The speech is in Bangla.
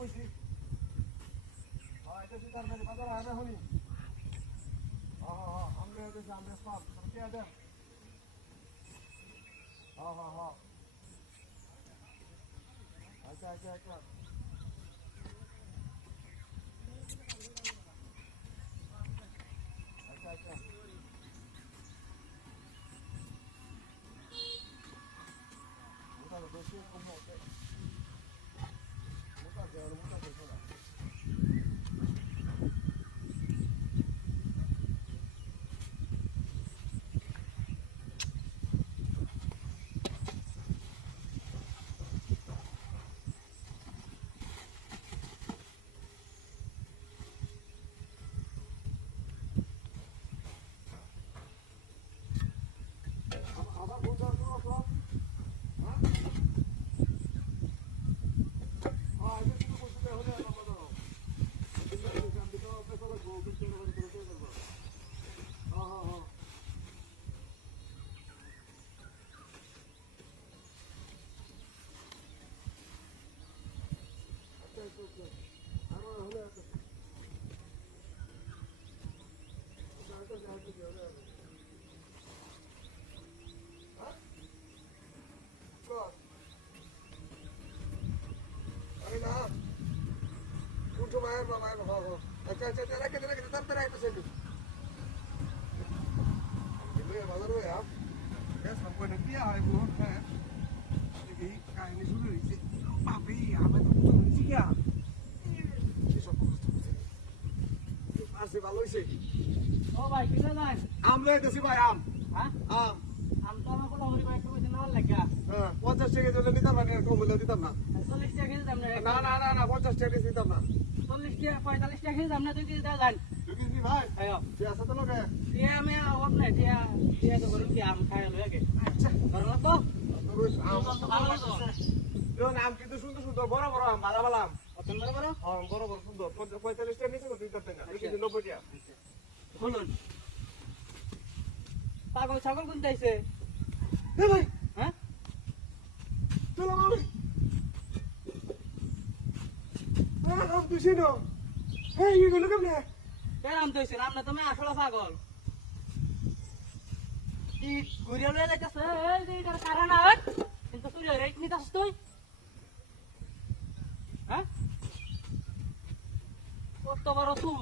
বসি এটা কি তরকারি বাজার আনা হনি আমরা দেশে আমরা সব কে দেন আচ্ছা আচ্ছা আচ্ছা আচ্ছা আচ্ছা মোটা বেশি কম হচ্ছে মোটা দেওয়ার মোটা বেশি না আবার কোন জায়গা তো হ্যাঁ এটা কি বলতে হবে আমাদের আমি তো পেছনে গোল করে হ্যাঁ আমার হলে আমি না উঠো মায়ের মায়ের আচ্ছা আচ্ছা রেখে তাড়াতাড়ি আইতেছে বাজার হয়ে সম্পর্কে কি হয় হ্যাঁ দেখি কাহিনী শুরু হয়েছে ভাবি আমার তো হয়েছে কি সব আছে ভালো হয়েছে ও ভাই কিনা যান আম লইতেছি ভাই আম হ্যাঁ আম আম তো আমার কোনো হরি ভাই একটু বেশি নেওয়ার লাগা হ্যাঁ 50 টাকা জন্য নিতাম না কম বলে দিতাম না 40 টাকা কেজি দাম না না 50 টাকা দিতাম না 40 টাকা 45 টাকা কেজি দাম না তুই কি দাও জান তুই কি ভাই আয়ো তুই আসা তো লোকে টিয়া আমি অব না টিয়া তো করুন কি আম খাই লয়ে আচ্ছা করো তো আম তো ভালো লাগছে তোর নাম কিন্তু সুন্দর সুন্দর বড় বড় আম ভালো ভালো আম অতন বড় বড় বড় বড় সুন্দর 45 টাকা নিচে তুই করতে না কিন্তু 90 টাকা শুনুন পাগল ছাগল কোনটা আইছে এ ভাই হ্যাঁ চলো মামি আম তুই চিনো এই এগুলো কেমনে কেন আম তৈছে আম না তুমি আসলে পাগল কি ঘুরে লয়ে যাইতাছে এই যে এটার কারণ আর কিন্তু তুই রেট নিতাস তুই হ্যাঁ কত বড় তুই